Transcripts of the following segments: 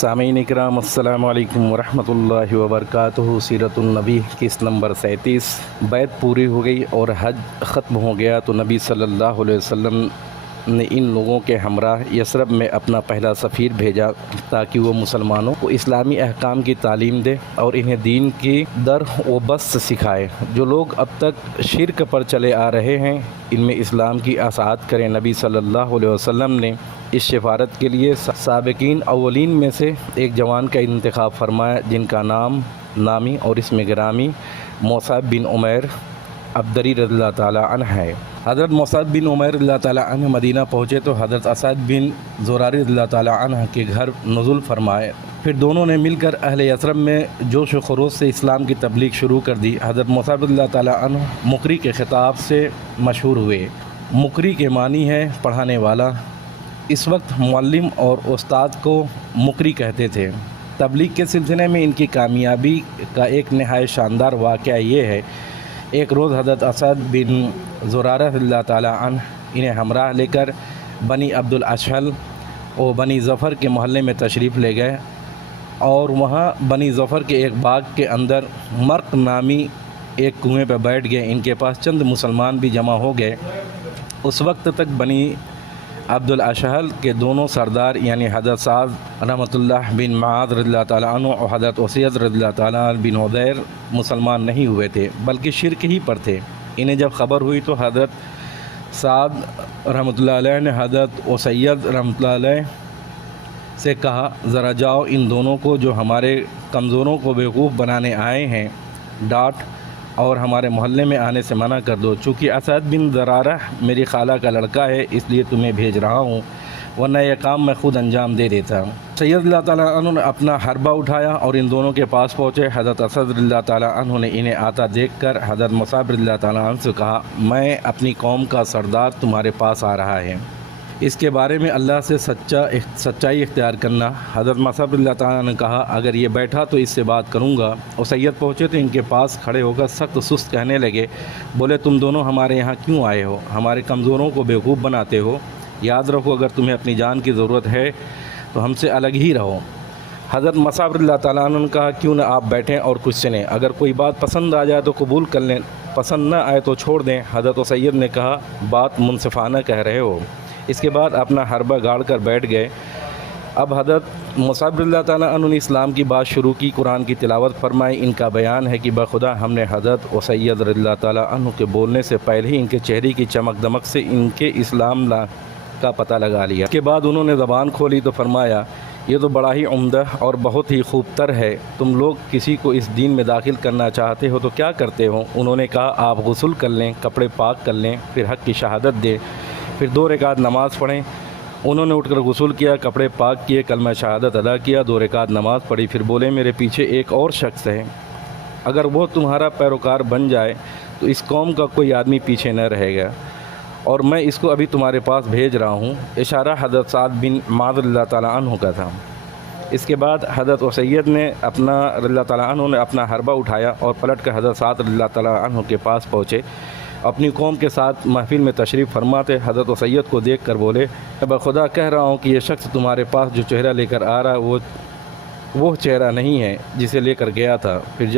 सामीन इकराम अस्सलाम वालेकुम वरहमतुल्लाहि वबरकातुहू। सीरतुन्नबी किस्त नंबर 37। बैत पूरी हो गई और हज ख़त्म हो गया तो नबी सल्लल्लाहु अलैहि वसल्लम ने इन लोगों के हमराह यसरब में अपना पहला सफ़ीर भेजा ताकि वो मुसलमानों को इस्लामी अहकाम की तालीम दे और इन्हें दीन की दर व बस सिखाए। जो लोग अब तक शिरक पर चले आ रहे हैं इनमें इस्लाम की असाअत करें। नबी सल्लल्लाहु अलैहि वसल्लम ने इस सिफारत के लिए साबिकीन अव्वलीन में से एक जवान का इंतखाब फरमाया जिनका नामी और इसमें गिरामी मुसाब बिन उमैर अब्दरी रज़ियल्लाहु ताला अन्हु है। हज़रत मुसाब बिन उमैर रज़ियल्लाहु ताला अन्हु मदीना पहुँचे तो हज़रत असद बिन ज़ुरारी रज़ियल्लाहु ताला अन्हु के घर नुज़ुल फरमाए। फिर दोनों ने मिलकर अहले यसरब में जोश व खरोश से इस्लाम की तबलीग शुरू कर दी। हज़रत मुसाब रज़ियल्लाहु ताला अन्हु मुकरी के ख़िताब से मशहूर हुए। मुकरी के मानी है पढ़ाने वाला। इस वक्त मुअल्लिम और उस्ताद को मुकरी कहते थे। तबलीग के सिलसिले में इनकी कामयाबी का एक नहायत शानदार वाक़या ये है, एक रोज़ हज़रत असद बिन ज़ुरारा रज़ियल्लाहु ताला अन्हु इन्हें हमराह लेकर बनी अब्दुल अशहल और बनी ज़फ़र के मोहल्ले में तशरीफ़ ले गए और वहाँ बनी ज़फ़र के एक बाग के अंदर मर्क नामी एक कुएं पर बैठ गए। इनके पास चंद मुसलमान भी जमा हो गए। उस वक्त तक बनी अब्दुल अशहल के दोनों सरदार यानी हज़रत साद रहमतुल्लाह बिन माद रज़ियल्लाहु ताला अन्हु और हज़रत उसैद रज़ियल्लाहु ताला बिन उदैर मुसलमान नहीं हुए थे बल्कि शिरक ही पर थे। इन्हें जब ख़बर हुई तो हज़रत साद रहमतुल्लाह अलैह ने हज़रत उसैद रहमतुल्लाह अलैह से कहा, ज़रा जाओ इन दोनों को जो हमारे कमज़ोरों को बेवकूफ़ बनाने आए हैं डांट और हमारे मोहल्ले में आने से मना कर दो। चूँकि असद बिन ज़रारा मेरी खाला का लड़का है इसलिए तुम्हें भेज रहा हूँ, वरना यह काम मैं ख़ुद अंजाम दे देता। सैयद रज़ियल्लाहु ताला अन्हु ने अपना हरबा उठाया और इन दोनों के पास पहुँचे। हज़रत असद रज़ियल्लाहु ताला अन्हु ने इन्हें आता देखकर हज़रत मुसाब रज़ियल्लाहु ताला अन्हु से कहा, मैं अपनी कौम का सरदार तुम्हारे पास आ रहा है, इसके बारे में अल्लाह से सच्चाई इख्तियार करना। हज़रत मुसाब रज़ियल्लाहु ताला ने कहा, अगर ये बैठा तो इससे बात करूँगा। और सैयद पहुँचे तो इनके पास खड़े होकर सख्त सुस्त कहने लगे, बोले तुम दोनों हमारे यहाँ क्यों आए हो? हमारे कमज़ोरों को बेवकूफ़ बनाते हो। याद रखो अगर तुम्हें अपनी जान की ज़रूरत है तो हमसे अलग ही रहो। हज़रत मुसाब रज़ियल्लाहु ताला ने कहा, क्यों ना आप बैठें और कुछ सुनें, अगर कोई बात पसंद आ जाए तो कबूल कर लें, पसंद न आए तो छोड़ दें। हज़रत सैयद ने कहा, बात मुनसिफ़ाना कह रहे हो। इसके बाद अपना हरबा गाड़ कर बैठ गए। अब हज़रत मुसाब रज़ियल्लाहु ताला अन्हु ने इस्लाम की बात शुरू की, कुरान की तिलावत फरमाई। इनका बयान है कि बखुदा हमने हज़रत उसैद रज़ियल्लाहु ताला अन्हु के बोलने से पहले ही इनके चेहरे की चमक दमक से इनके इस्लाम का पता लगा लिया। इसके बाद उन्होंने ज़बान खोली तो फरमाया, ये तो बड़ा ही उम्दा और बहुत ही खूबतर है। तुम लोग किसी को इस दीन में दाखिल करना चाहते हो तो क्या करते हो? उन्होंने कहा, आप गुस्ल कर लें, कपड़े पाक कर लें, फिर हक़ की शहादत दें, फिर 2 रकात नमाज़ पढ़ें। उन्होंने उठकर गुस्ल किया, कपड़े पाक किए, कलमा शहादत अदा किया, 2 रकात नमाज़ पढ़ी। फिर बोले, मेरे पीछे एक और शख्स है, अगर वो तुम्हारा पैरोकार बन जाए तो इस कौम का कोई आदमी पीछे न रहेगा और मैं इसको अभी तुम्हारे पास भेज रहा हूँ। इशारा हज़रत साद बिन माद रज़ियल्लाहु ताला अन्हु का था। इसके बाद हज़रत उसैद ने रज़ियल्लाहु ताला अन्हु ने अपना हरबा उठाया और पलट कर हज़रत साद रज़ियल्लाहु ताला अन्हु के पास पहुँचे। अपनी कौम के साथ महफिल में तशरीफ़ फरमाते हज़रत उसैद को देख कर बोले, बखुदा कह रहा हूँ कि ये शख्स तुम्हारे पास जो चेहरा लेकर आ रहा है वो चेहरा नहीं है जिसे लेकर गया था। फिर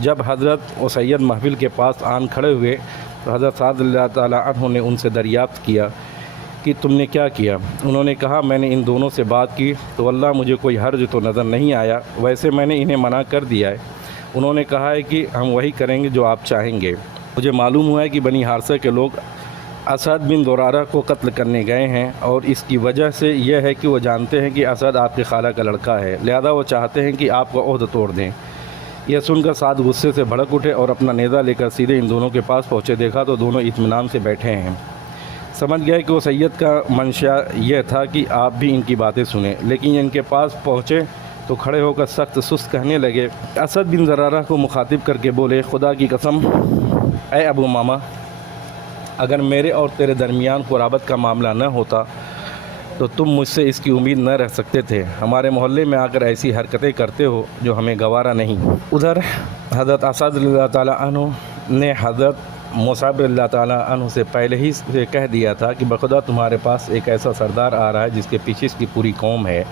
जब हज़रत उसैद महफिल के पास आन खड़े हुए तो हज़रत साद रज़ियल्लाहु ताला अन्हु ने उनसे दरियाफ़्त किया कि तुमने क्या किया? उन्होंने कहा, मैंने इन दोनों से बात की तो अल्लाह मुझे कोई हर्ज तो नज़र नहीं आया, वैसे मैंने इन्हें मना कर दिया है। उन्होंने कहा है कि हम वही करेंगे जो आप चाहेंगे। मुझे मालूम हुआ है कि बनी हारसा के लोग असद बिन ज़ुरारा को कत्ल करने गए हैं और इसकी वजह से यह है कि वो जानते हैं कि असद आपके खाला का लड़का है, लिहाजा वो चाहते हैं कि आपका ओहद तोड़ दें। यह सुनकर साद गुस्से से भड़क उठे और अपना नेज़ा लेकर सीधे इन दोनों के पास पहुँचे। देखा तो दोनों इत्मीनान से बैठे हैं। समझ गए कि वो सैयद का मंशा यह था कि आप भी इनकी बातें सुने, लेकिन इनके पास पहुँचे तो खड़े होकर सख्त सुस्त कहने लगे। असद बिन ज़रारा को मुखातिब करके बोले, खुदा की कसम ऐ अबू मामा, अगर मेरे और तेरे दरमियान क़ुराबत का मामला न होता तो तुम मुझसे इसकी उम्मीद न रख सकते थे। हमारे मोहल्ले में आकर ऐसी हरकतें करते हो जो हमें गवारा नहीं। उधर हज़रत असद रज़ियल्लाहु ताला अन्हु ने हज़रत मुसाब रज़ियल्लाहु ताला अन्हु से पहले ही से कह दिया था कि बखुदा तुम्हारे पास एक ऐसा सरदार आ रहा है जिसके पीछे इसकी पूरी कौम है।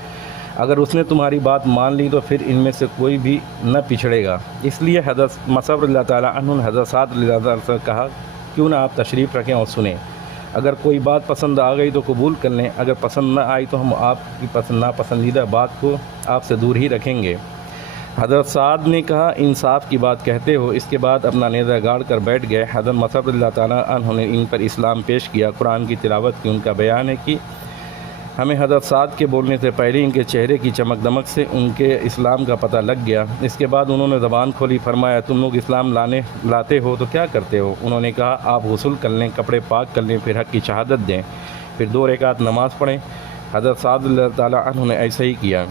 اگر اس نے تمہاری بات مان لی تو پھر ان میں سے کوئی بھی نہ پچھڑے گا۔ اس لیے حضرت مصعب رضی اللہ تعالیٰ عنہ نے حضرت سعد رضی اللہ عنہ سے کہا کیوں نہ آپ تشریف رکھیں اور سنیں، اگر کوئی بات پسند آ گئی تو قبول کر لیں، اگر پسند نہ آئی تو ہم آپ کی ناپسندیدہ بات کو آپ سے دور ہی رکھیں گے۔ حضرت سعد نے کہا انصاف کی بات کہتے ہو، اس کے بعد اپنا نیزہ گاڑ کر بیٹھ گئے۔ حضرت مصعب رضی اللہ تعالیٰ عنہ نے ان پر اسلام پیش کیا، قرآن کی تلاوت کی۔ ان کا بیان ہے کہ ہمیں حضرت سعد کے بولنے سے پہلے ان کے چہرے کی چمک دمک سے ان کے اسلام کا پتہ لگ گیا۔ اس کے بعد انہوں نے زبان کھولی، فرمایا تم لوگ اسلام لاتے ہو تو کیا کرتے ہو؟ انہوں نے کہا آپ غسل کر لیں، کپڑے پاک کر لیں، پھر حق کی شہادت دیں، پھر 2 رکعت نماز پڑھیں۔ حضرت سعد رضی اللہ تعالیٰ عنہ نے ایسا ہی کیا۔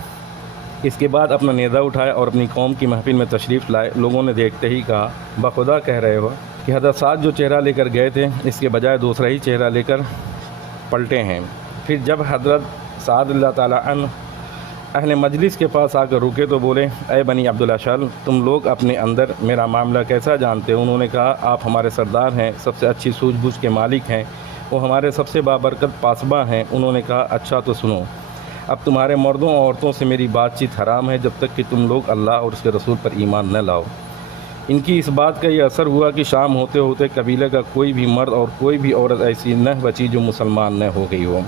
اس کے بعد اپنا نیزہ اٹھایا اور اپنی قوم کی محفل میں تشریف لائے۔ لوگوں نے دیکھتے ہی کہا بخدا کہہ رہے ہو کہ حضرت سعد جو چہرہ لے کر گئے تھے اس کے بجائے دوسرا ہی چہرہ لے کر پلٹے ہیں۔ پھر جب حضرت سعد رضی اللہ تعالیٰ عنہ اہل مجلس کے پاس آ کر رکے تو بولے اے بنی عبد الاشہل، تم لوگ اپنے اندر میرا معاملہ کیسا جانتے ہو؟ انہوں نے کہا آپ ہمارے سردار ہیں، سب سے اچھی سوجھ بوجھ کے مالک ہیں، وہ ہمارے سب سے بابرکت پاسباں ہیں۔ انہوں نے کہا اچھا تو سنو، اب تمہارے مردوں اور عورتوں سے میری بات چیت حرام ہے جب تک کہ تم لوگ اللہ اور اس کے رسول پر ایمان نہ لاؤ۔ ان کی اس بات کا یہ اثر ہوا کہ شام ہوتے ہوتے قبیلے کا کوئی بھی مرد اور کوئی بھی عورت ایسی نہ بچی جو مسلمان نہ ہو گئی ہو۔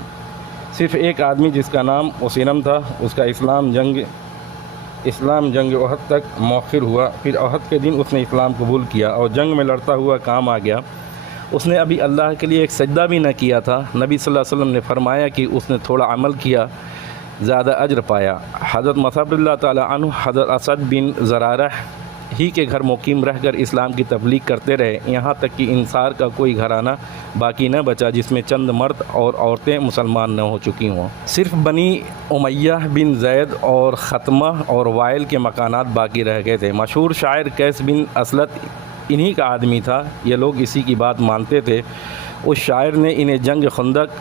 صرف ایک آدمی جس کا نام اسینم تھا، اس کا اسلام جنگ احد تک مؤخر ہوا۔ پھر احد کے دن اس نے اسلام قبول کیا اور جنگ میں لڑتا ہوا کام آ گیا۔ اس نے ابھی اللہ کے لیے ایک سجدہ بھی نہ کیا تھا۔ نبی صلی اللہ علیہ وسلم نے فرمایا کہ اس نے تھوڑا عمل کیا، زیادہ اجر پایا۔ حضرت مصعب رضی اللہ تعالیٰ عنہ حضرت اسد بن زرارہ ہی کے گھر مقیم رہ کر اسلام کی تبلیغ کرتے رہے، یہاں تک کہ انصار کا کوئی گھرانہ باقی نہ بچا جس میں چند مرد اور عورتیں مسلمان نہ ہو چکی ہوں۔ صرف بنی امیہ بن زید اور ختمہ اور وائل کے مکانات باقی رہ گئے تھے۔ مشہور شاعر قیس بن اسلط انہی کا آدمی تھا، یہ لوگ اسی کی بات مانتے تھے۔ اس شاعر نے انہیں جنگ خندق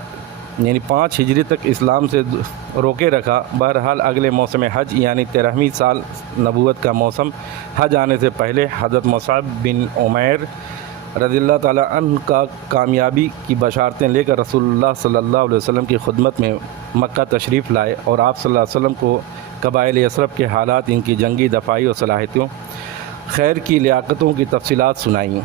یعنی 5 ہجری تک اسلام سے روکے رکھا۔ بہرحال اگلے موسم حج یعنی 13ویں سال نبوت کا موسم حج آنے سے پہلے حضرت مصعب بن عمیر رضی اللہ تعالیٰ عنہ کا کامیابی کی بشارتیں لے کر رسول اللہ صلی اللہ علیہ وسلم کی خدمت میں مکہ تشریف لائے اور آپ صلی اللہ علیہ وسلم کو قبائل یثرب کے حالات، ان کی جنگی دفاعی اور صلاحیتوں، خیر کی لیاقتوں کی تفصیلات سنائیں۔